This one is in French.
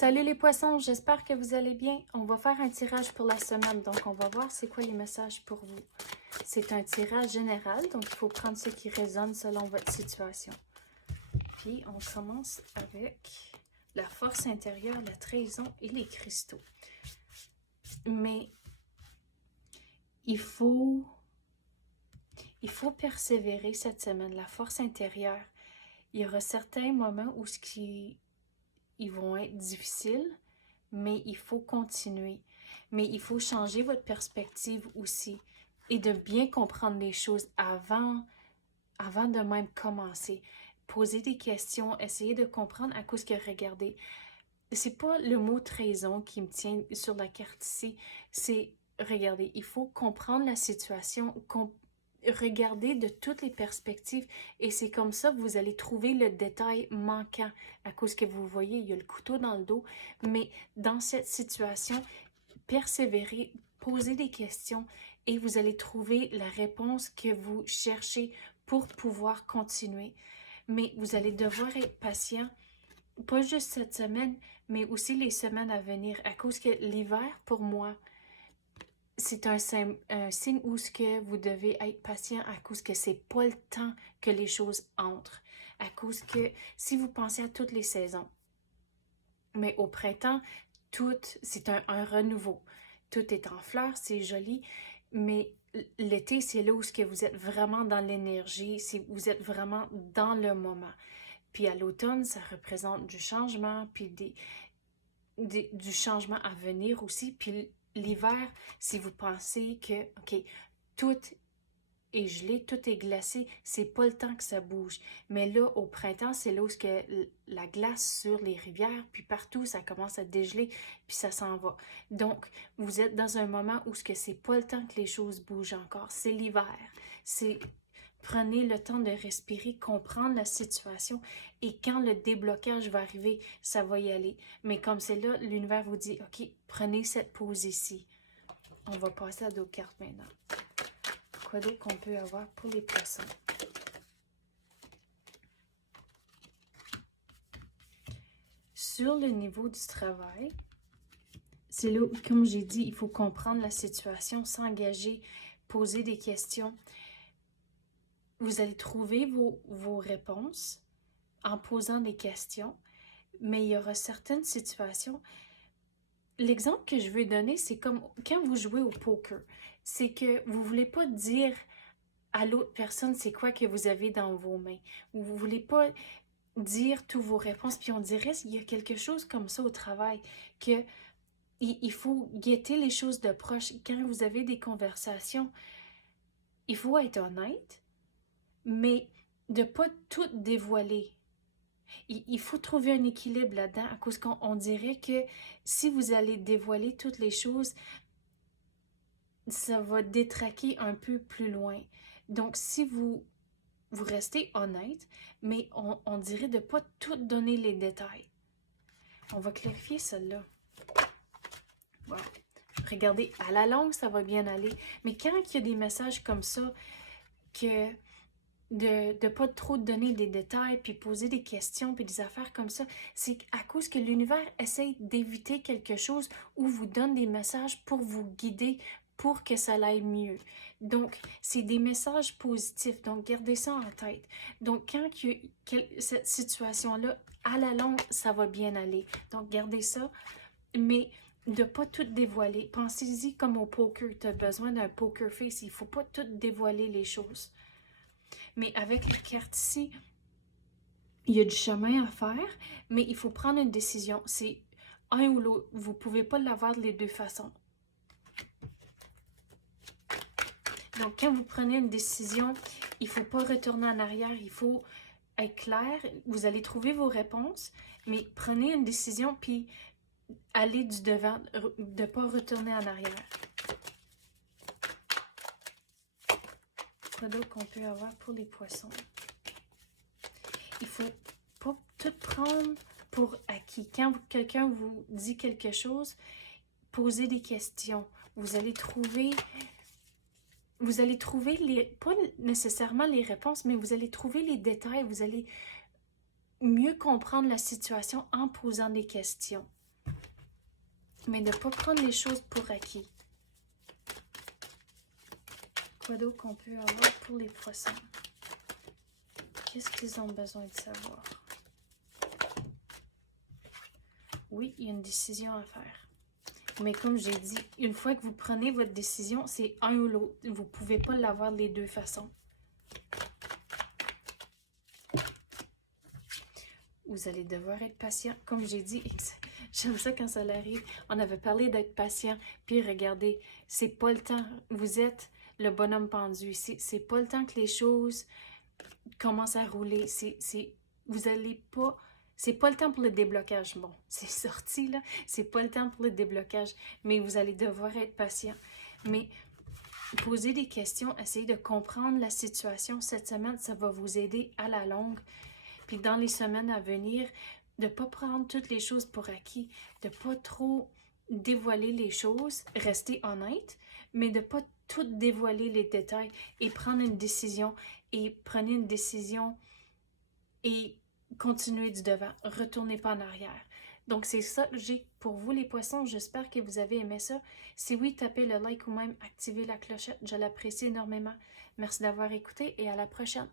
Salut les poissons, j'espère que vous allez bien. On va faire un tirage pour la semaine, donc on va voir c'est quoi les messages pour vous. C'est un tirage général, donc il faut prendre ce qui résonne selon votre situation. Puis on commence avec la force intérieure, la trahison et les cristaux. Mais il faut persévérer cette semaine, la force intérieure. Il y aura certains moments où ils vont être difficiles, mais il faut continuer. Mais il faut changer votre perspective aussi et de bien comprendre les choses avant de même commencer. Poser des questions, essayer de comprendre à cause que regardez, c'est pas le mot trahison qui me tient sur la carte ici, c'est regardez, il faut comprendre la situation, regarder de toutes les perspectives et c'est comme ça que vous allez trouver le détail manquant à cause que vous voyez, il y a le couteau dans le dos, mais dans cette situation, persévérez, posez des questions et vous allez trouver la réponse que vous cherchez pour pouvoir continuer. Mais vous allez devoir être patient, pas juste cette semaine, mais aussi les semaines à venir à cause que l'hiver, pour moi, c'est un signe où ce que vous devez être patient à cause que c'est pas le temps que les choses entrent. À cause que si vous pensez à toutes les saisons, mais au printemps, c'est un renouveau. Tout est en fleurs, c'est joli, mais l'été, c'est là où ce que vous êtes vraiment dans l'énergie, vous êtes vraiment dans le moment. Puis à l'automne, ça représente du changement, puis du changement à venir aussi. Puis l'hiver, si vous pensez que, OK, tout est gelé, tout est glacé, c'est pas le temps que ça bouge. Mais là, au printemps, c'est là où la glace sur les rivières, puis partout, ça commence à dégeler, puis ça s'en va. Donc, vous êtes dans un moment où c'est pas le temps que les choses bougent encore. C'est l'hiver. Prenez le temps de respirer, comprendre la situation et quand le déblocage va arriver, ça va y aller. Mais comme c'est là, l'univers vous dit, OK, prenez cette pause ici. On va passer à d'autres cartes maintenant. Quoi d'autre qu'on peut avoir pour les poissons? Sur le niveau du travail, c'est là où, comme j'ai dit, il faut comprendre la situation, s'engager, poser des questions. Vous allez trouver vos réponses en posant des questions, mais il y aura certaines situations. L'exemple que je veux donner, c'est comme quand vous jouez au poker. C'est que vous ne voulez pas dire à l'autre personne c'est quoi que vous avez dans vos mains. Vous ne voulez pas dire toutes vos réponses. Puis on dirait qu'il y a quelque chose comme ça au travail, que il faut guetter les choses de proche. Quand vous avez des conversations, il faut être honnête, mais de ne pas tout dévoiler. Il faut trouver un équilibre là-dedans à cause qu'on dirait que si vous allez dévoiler toutes les choses, ça va détraquer un peu plus loin. Donc, si vous restez honnête, mais on dirait de ne pas tout donner les détails. On va clarifier celle-là. Voilà. Regardez, à la longue, ça va bien aller. Mais quand il y a des messages comme ça, que de ne pas trop donner des détails, puis poser des questions, puis des affaires comme ça, c'est à cause que l'univers essaye d'éviter quelque chose ou vous donne des messages pour vous guider, pour que ça aille mieux. Donc, c'est des messages positifs. Donc, gardez ça en tête. Donc, quand il y a cette situation-là, à la longue, ça va bien aller. Donc, gardez ça. Mais de ne pas tout dévoiler. Pensez-y comme au poker. Tu as besoin d'un poker face. Il ne faut pas tout dévoiler les choses. Mais avec la carte ici, il y a du chemin à faire, mais il faut prendre une décision. C'est un ou l'autre. Vous ne pouvez pas l'avoir de les deux façons. Donc, quand vous prenez une décision, il ne faut pas retourner en arrière. Il faut être clair. Vous allez trouver vos réponses, mais prenez une décision, puis allez du devant, de ne pas retourner en arrière. Quoi d'autre qu'on peut avoir pour les poissons? Il ne faut pas tout prendre pour acquis. Quand quelqu'un vous dit quelque chose, posez des questions. Vous allez trouver pas nécessairement les réponses, mais vous allez trouver les détails. Vous allez mieux comprendre la situation en posant des questions. mais de ne pas prendre les choses pour acquis. Quoi d'autre qu'on peut avoir pour les poissons? Qu'est-ce qu'ils ont besoin de savoir? Oui, il y a une décision à faire. Mais comme j'ai dit, une fois que vous prenez votre décision, c'est un ou l'autre. Vous ne pouvez pas l'avoir de les deux façons. Vous allez devoir être patient. Comme j'ai dit, j'aime ça quand ça arrive. On avait parlé d'être patient. Puis regardez, c'est pas le temps. Vous êtes le bonhomme pendu. C'est pas le temps que les choses commencent à rouler. Vous allez pas... C'est pas le temps pour le déblocage. Bon, c'est sorti là. C'est pas le temps pour le déblocage. Mais vous allez devoir être patient. Mais poser des questions, essayer de comprendre la situation cette semaine, ça va vous aider à la longue. Puis dans les semaines à venir, de ne pas prendre toutes les choses pour acquis, de ne pas trop dévoiler les choses, rester honnête, mais de ne pas tout dévoiler les détails et prendre une décision. Et prenez une décision et continuez du devant. Retournez pas en arrière. Donc, c'est ça que j'ai pour vous, les poissons. J'espère que vous avez aimé ça. Si oui, tapez le like ou même activez la clochette. Je l'apprécie énormément. Merci d'avoir écouté et à la prochaine.